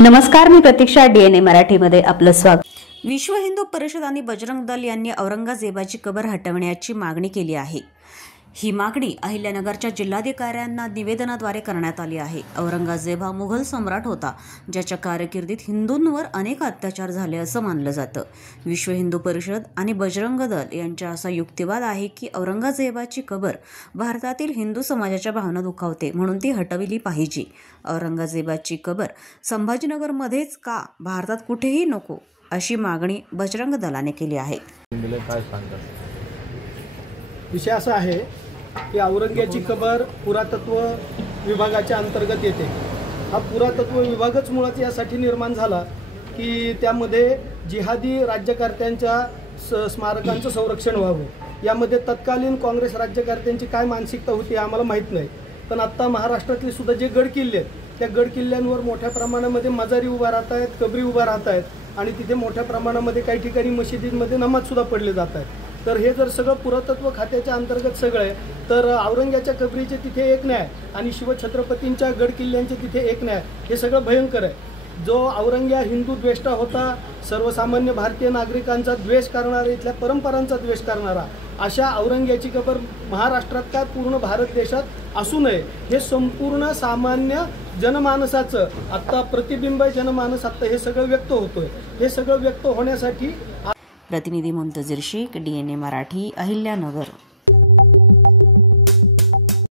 नमस्कार, मी प्रतीक्षा. DNA मराठीमध्ये आपलं स्वागत. विश्व हिंदू परिषद आणि बजरंग दल यांनी औरंगजेबाची कबर हटवण्याची मागणी केली आहे. ही मागणी अहिल्यानगरच्या जिल्हाधिकाऱ्यांना निवेदनाद्वारे करण्यात आली आहे. औरंगजेब हा मुघल सम्राट होता, ज्याच्या कारकिर्दीत हिंदूंवर अनेक अत्याचार झाले असं मानलं जातं. विश्व हिंदू परिषद आणि बजरंग दल यांचा असा युक्तिवाद आहे की औरंगजेबाची कबर भारतातील हिंदू समाजाच्या भावना दुखावते, म्हणून ती हटविली पाहिजे. औरंगजेबाची कबर संभाजीनगरमध्येच का, भारतात कुठेही नको, अशी मागणी बजरंग दलाने केली आहे. विषय असा आहे की औरंग्याची कबर पुरातत्व विभागाच्या अंतर्गत येते. हा पुरातत्व विभागच मुळात यासाठी निर्माण झाला की त्यामध्ये जिहादी राज्यकर्त्यांच्या स्मारकांचं संरक्षण व्हावं. यामध्ये तत्कालीन काँग्रेस राज्यकर्त्यांची काय मानसिकता होती आम्हाला माहीत नाही, पण आत्ता महाराष्ट्रातले सुद्धा जे गड किल्ले आहेत त्या गड किल्ल्यांवर मोठ्या प्रमाणामध्ये मजारी उभा राहत आहेत, कबरी उभा राहत आहेत आणि तिथे मोठ्या प्रमाणामध्ये काही ठिकाणी मशिदींमध्ये नमाजसुद्धा पडले जात आहेत. तर हे जर सगळं पुरातत्व खात्याच्या अंतर्गत सगळं आहे, तर औरंग्याच्या कबरीचे तिथे एक न्याय आणि शिवछत्रपतींच्या गड किल्ल्यांचे तिथे एक न्याय, हे सगळं भयंकर आहे. जो औरंग्या हिंदू द्वेष्टा होता, सर्वसामान्य भारतीय नागरिकांचा द्वेष करणारा, इथल्या परंपरांचा द्वेष करणारा, अशा औरंग्याची कबर महाराष्ट्रात काय पूर्ण भारत देशात असू नये, हे संपूर्ण सामान्य जनमानसाचं आत्ता प्रतिबिंब जनमानस आत्ता हे सगळं व्यक्त होतोय. हे सगळं व्यक्त होण्यासाठी प्रतिनिधी मुंतजीर शेख, DNA मराठी, अहिल्यानगर.